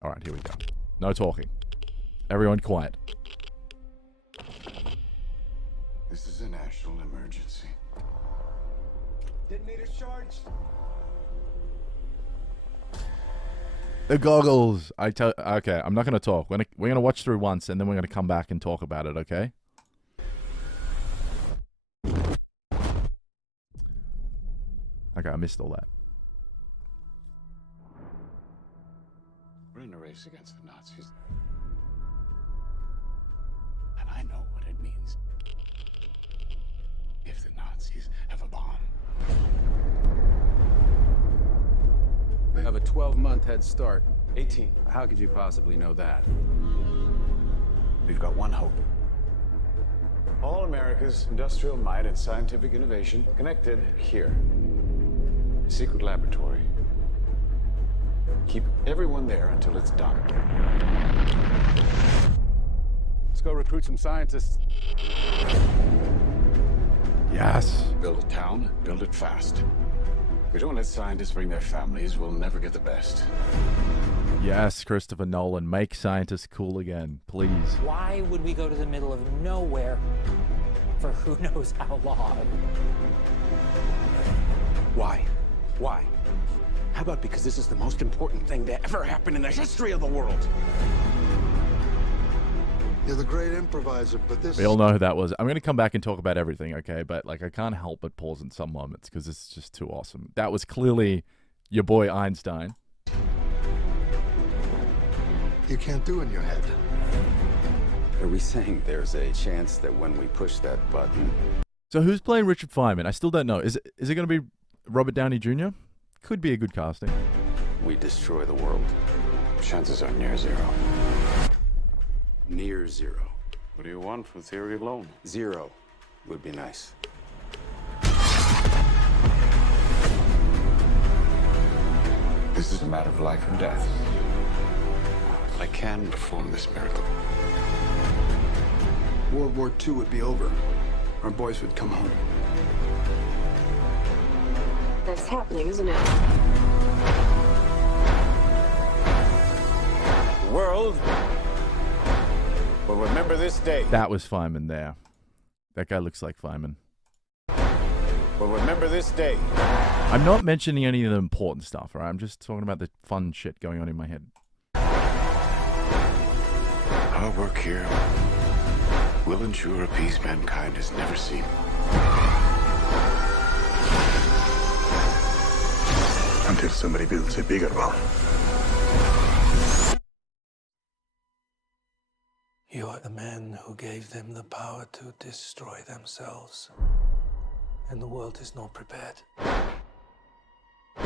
All right, here we go. No talking. Everyone quiet. This is a national emergency. Detonator charged. The goggles. Okay, I'm not going to talk. We're going to watch through once, and then we're going to come back and talk about it, okay? Okay, I missed all that. We're in a race against the Nazis. And I know what it means. If the Nazis have a bomb. We have a 12-month head start. 18. How could you possibly know that? We've got one hope. All America's industrial might and scientific innovation connected here. A secret laboratory. Keep everyone there until it's done. Let's go recruit some scientists. Yes. Build a town, build it fast. If we don't let scientists bring their families, we'll never get the best. Yes, Christopher Nolan. Make scientists cool again, please. Why would we go to the middle of nowhere for who knows how long? Why? Why? How about because this is the most important thing to ever happen in the history of the world? You're the great improviser, but this... We all know who that was. I'm going to come back and talk about everything, okay? But, like, I can't help but pause in some moments because it's just too awesome. That was clearly your boy Einstein. You can't do in your head. Are we saying there's a chance that when we push that button... So who's playing Richard Feynman? I still don't know. Is it going to be Robert Downey Jr.? Could be a good casting. we destroy the world? Chances are near zero. Near zero. What do you want for theory alone? Zero would be nice. This is a matter of life and death. I can perform this miracle. World War II would be over. Our boys would come home. That's happening, isn't it? The world will remember this day. That was Feynman there. That guy looks like Feynman. Will remember this day. I'm not mentioning any of the important stuff, all right? I'm just talking about the fun shit going on in my head. Our work here will ensure a peace mankind has never seen. Until somebody builds a bigger one. You are the man who gave them the power to destroy themselves. And the world is not prepared. 8,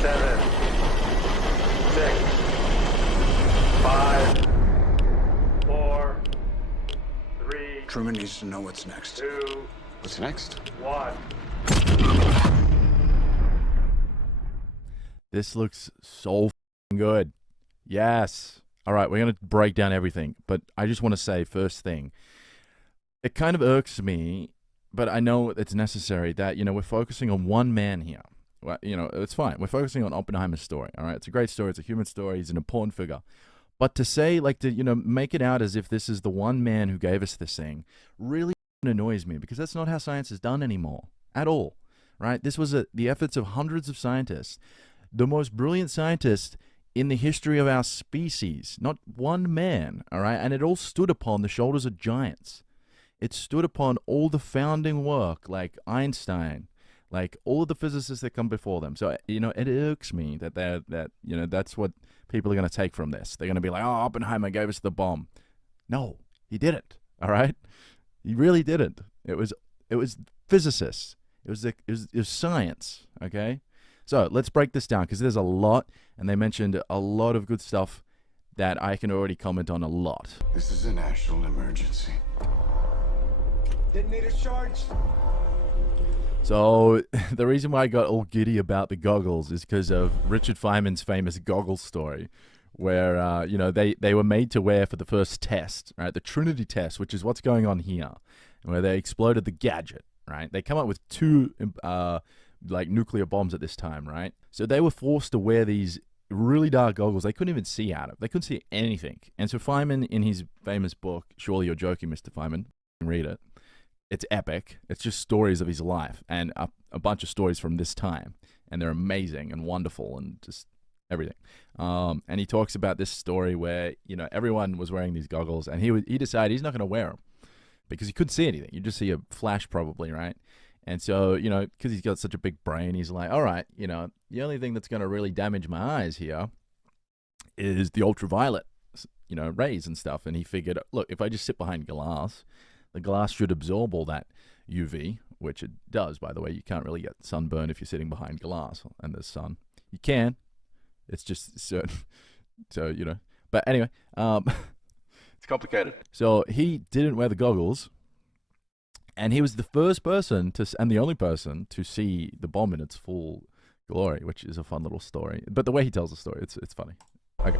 7, 6, 5, 4, 3, Truman needs to know what's next. 2, What's next? 1. This looks so f***ing good. Yes. All right, we're going to break down everything. But I just want to say, first thing, it kind of irks me, but I know it's necessary that, you know, we're focusing on one man here. Well, you know, it's fine. We're focusing on Oppenheimer's story, all right? It's a great story. It's a human story. He's an important figure. But to say, like, to, you know, make it out as if this is the one man who gave us this thing really annoys me, because that's not how science is done anymore at all, right? This was the efforts of hundreds of scientists, the most brilliant scientists in the history of our species, not one man, all right? And it all stood upon the shoulders of giants. It stood upon all the founding work, like Einstein, like all of the physicists that come before them. So, you know, it irks me that you know, that's what people are going to take from this. They're going to be like, oh, Oppenheimer gave us the bomb. No, he didn't, all right? He really didn't. It was physicists. It was science, okay? So let's break this down, because there's a lot, and they mentioned a lot of good stuff that I can already comment on a lot. This is a national emergency. Detonator charged. So the reason why I got all giddy about the goggles is because of Richard Feynman's famous goggles story, where you know, they were made to wear for the first test, right? The Trinity test, which is what's going on here. where they exploded the gadget, right? They come up with two like nuclear bombs at this time, right? So they were forced to wear these really dark goggles they couldn't even see out of. They couldn't see anything. And so Feynman, in his famous book, Surely You're Joking, Mr. Feynman, read it. It's epic. It's just stories of his life and a bunch of stories from this time. And they're amazing and wonderful and just everything. And he talks about this story where, you know, everyone was wearing these goggles and he decided he's not going to wear them because he couldn't see anything. You just see a flash probably, right? And so, you know, because he's got such a big brain, he's like, all right, you know, the only thing that's going to really damage my eyes here is the ultraviolet, you know, rays and stuff. And he figured, look, if I just sit behind glass, the glass should absorb all that UV, which it does, by the way. You can't really get sunburn if you're sitting behind glass and there's sun. You can. It's just certain. So, you know. But anyway, it's complicated. So he didn't wear the goggles. And he was the first person and the only person to see the bomb in its full glory, which is a fun little story. But the way he tells the story, it's funny. Okay.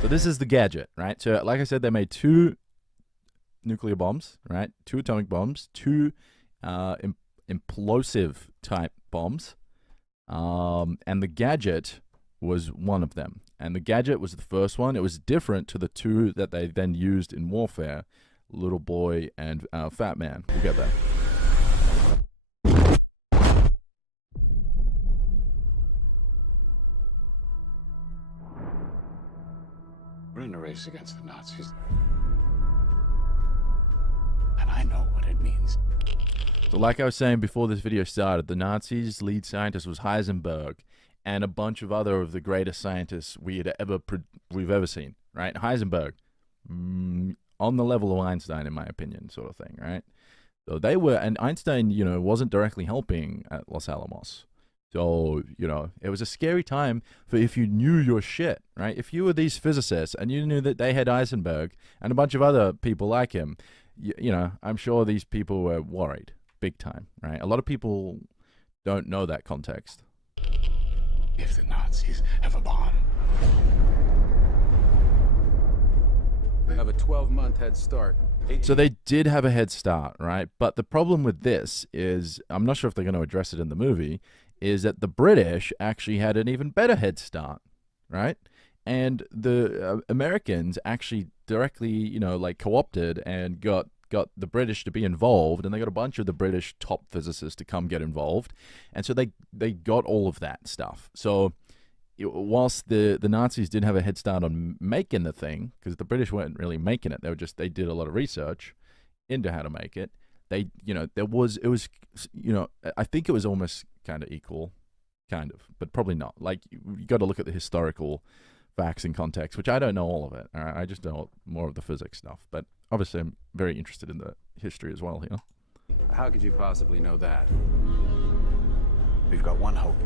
So this is the gadget, right? So like I said, they made 2 nuclear bombs, right? 2 atomic bombs, 2 implosive type bombs. And the gadget was one of them. And the gadget was the first one. It was different to the 2 that they then used in warfare. Little Boy and Fat Man. We'll get that. We're in a race against the Nazis. And I know what it means. So like I was saying before this video started, the Nazis' lead scientist was Heisenberg and a bunch of other of the greatest scientists we've ever seen, right? Heisenberg, on the level of Einstein, in my opinion, sort of thing, right? So they were, and Einstein, you know, wasn't directly helping at Los Alamos. So, you know, it was a scary time for if you knew your shit, right? If you were these physicists and you knew that they had Heisenberg and a bunch of other people like him, you know, I'm sure these people were worried big time, right? A lot of people don't know that context. If the Nazis have a bomb. They have a 12-month head start. So they did have a head start, right? But the problem with this is, I'm not sure if they're going to address it in the movie, is that the British actually had an even better head start, right? And the Americans actually directly, you know, like co-opted and got the British to be involved, and they got a bunch of the British top physicists to come get involved. And so they got all of that stuff. So whilst the Nazis did have a head start on making the thing, because the British weren't really making it, they did a lot of research into how to make it. They, you know, it was, you know, I think it was almost kind of equal, kind of, but probably not. Like, you got to look at the historical facts and context, which I don't know all of it. All right? I just know more of the physics stuff, but obviously I'm very interested in the history as well here. How could you possibly know that? We've got one hope.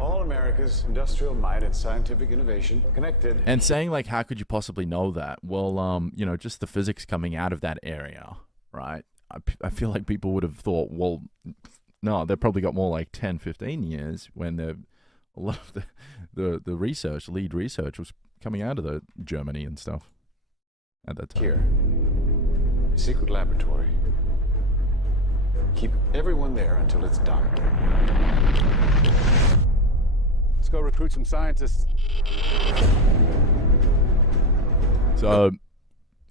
All America's industrial might and scientific innovation connected. And saying, like, how could you possibly know that? Well, you know, just the physics coming out of that area, right? I feel like people would have thought, well, no, they've probably got more like 10, 15 years when a lot of the research, lead research, was coming out of the Germany and stuff at that time. Here, a secret laboratory. Keep everyone there until it's done. Let's go recruit some scientists. So,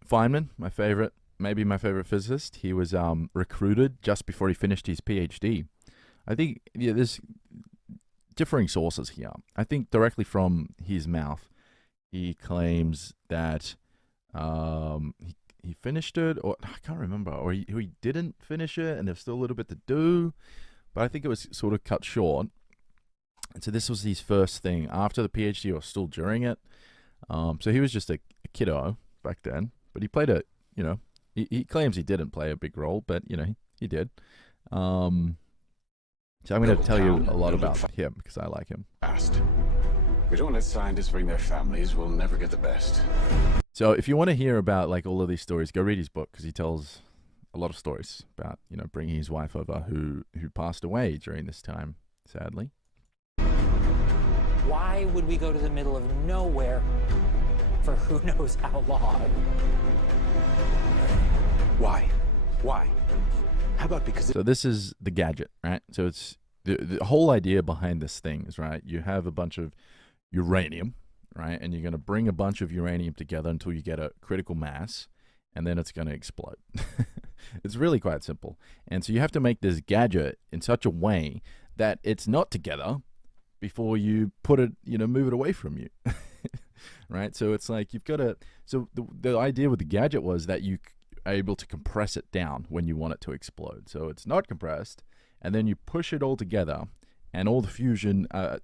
Feynman, maybe my favorite physicist, he was recruited just before he finished his PhD. I think there's differing sources here. I think directly from his mouth, he claims that he finished it, or I can't remember, or he didn't finish it, and there's still a little bit to do. But I think it was sort of cut short. And so this was his first thing after the PhD or still during it. So he was just a kiddo back then, but he played he claims he didn't play a big role, but, you know, he did. So I'm going to tell you a lot about him because I like him. Fast. If we don't let scientists bring their families, we'll never get the best. So if you want to hear about, like, all of these stories, go read his book because he tells a lot of stories about, you know, bringing his wife over who passed away during this time, sadly. Why would we go to the middle of nowhere for who knows how long. Why? Why? How about because So this is the gadget, right? So it's the whole idea behind this thing is, right, you have a bunch of uranium, right? And you're going to bring a bunch of uranium together until you get a critical mass, and then it's going to explode. It's really quite simple. And so you have to make this gadget in such a way that it's not together before you put it, move it away from you. Right? So it's like you've got to, so the idea with the gadget was that you are able to compress it down when you want it to explode. So it's not compressed, and then you push it all together, and all the fusion, what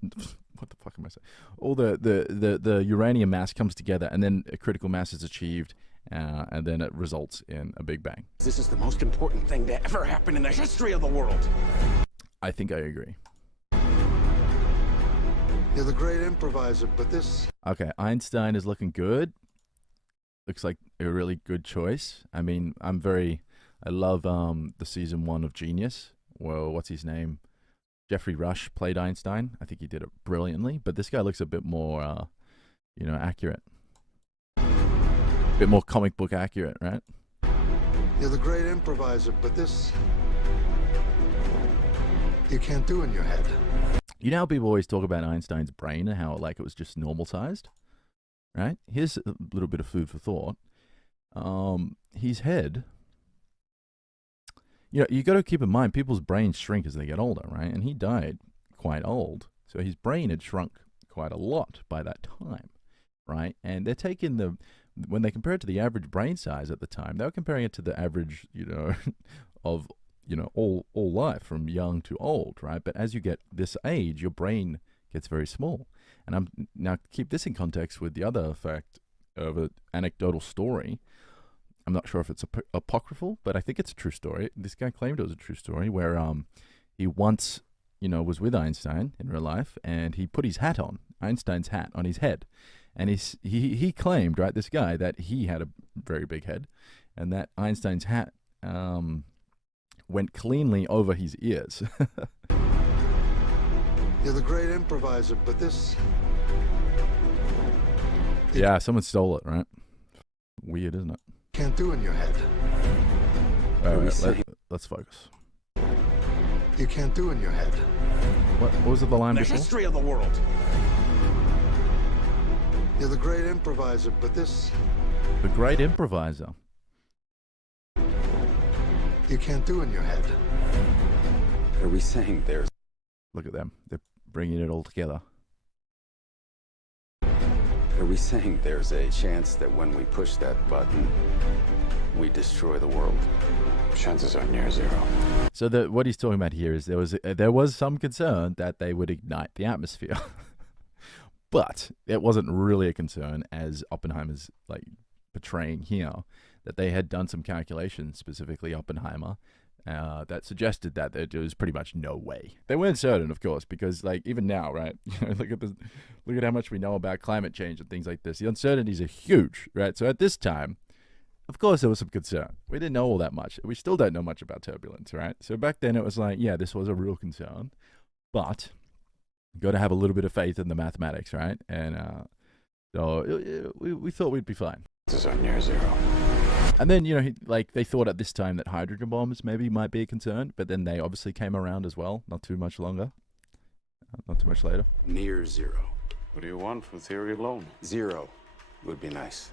the fuck am I saying? All the uranium mass comes together, and then a critical mass is achieved, and then it results in a big bang. this is the most important thing to ever happen in the history of the world. I think I agree. You're the great improviser, but this... Okay, Einstein is looking good. Looks like a really good choice. I mean, I love the season 1 of Genius. Well, what's his name? Jeffrey Rush played Einstein. I think he did it brilliantly, but this guy looks a bit more, accurate. A bit more comic book accurate, right? You're the great improviser, but this... you can't do in your head. You know how people always talk about Einstein's brain and how it was just normal sized, right? Here's a little bit of food for thought. His head, you got to keep in mind people's brains shrink as they get older, right? And he died quite old, so his brain had shrunk quite a lot by that time, right? And they're taking when they compare it to the average brain size at the time, they were comparing it to the average, of all life from young to old, right? But as you get this age, your brain gets very small. And I'm now keep this in context with the other fact of an anecdotal story. I'm not sure if it's apocryphal, but I think it's a true story. This guy claimed it was a true story where he once, was with Einstein in real life, and he put his hat on, Einstein's hat, on his head. And he claimed, right, this guy, that he had a very big head, and that Einstein's hat went cleanly over his ears. You're the great improviser, but this... Yeah, someone stole it, right? Weird, isn't it? Can't do in your head. All right, let's focus. You can't do in your head. What was it, the line The before? history of the world. You're the great improviser, but this... The great improviser. you can't do in your head. Are we saying there's... Look at them. They're bringing it all together. Are we saying there's a chance that when we push that button, we destroy the world? Chances are near zero. So what he's talking about here is there was some concern that they would ignite the atmosphere. But it wasn't really a concern, as Oppenheimer's portraying here, that they had done some calculations, specifically Oppenheimer, that suggested that there was pretty much no way. They weren't certain, of course, because even now, right? Look at how much we know about climate change and things like this. The uncertainties are huge, right? So at this time, of course, there was some concern. We didn't know all that much. We still don't know much about turbulence, right? So back then, it was this was a real concern, but you got to have a little bit of faith in the mathematics, right? And so we thought we'd be fine. Chances are near zero. And then, they thought at this time that hydrogen bombs maybe might be a concern, but then they obviously came around as well, not too much longer, not too much later. Near zero. What do you want from theory alone? Zero would be nice.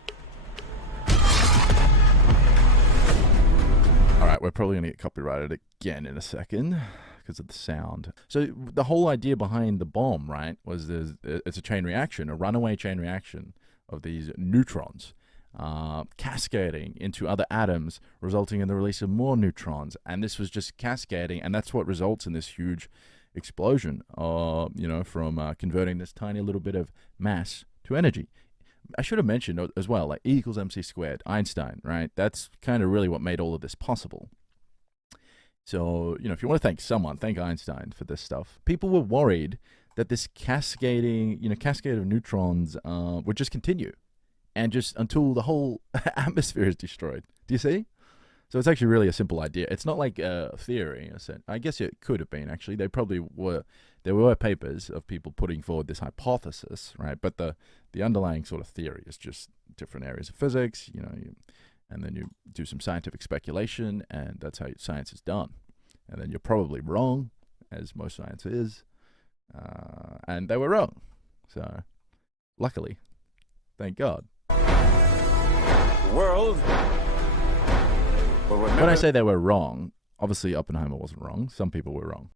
All right, we're probably going to get copyrighted again in a second because of the sound. So the whole idea behind the bomb, right, was it's a chain reaction, a runaway chain reaction of these neutrons cascading into other atoms, resulting in the release of more neutrons. And this was just cascading, and that's what results in this huge explosion, from converting this tiny little bit of mass to energy. I should have mentioned as well, E equals mc squared, Einstein, right? That's kind of really what made all of this possible. So, if you want to thank someone, thank Einstein for this stuff. People were worried that this cascade of neutrons would just continue, and just until the whole atmosphere is destroyed. Do you see? So it's actually really a simple idea. It's not like a theory. I guess it could have been, actually. They probably were. There were papers of people putting forward this hypothesis, right? But the underlying sort of theory is just different areas of physics, and then you do some scientific speculation, and that's how science is done. And then you're probably wrong, as most science is. And they were wrong. So, luckily, thank God. The world will remember. When I say they were wrong, obviously Oppenheimer wasn't wrong. Some people were wrong.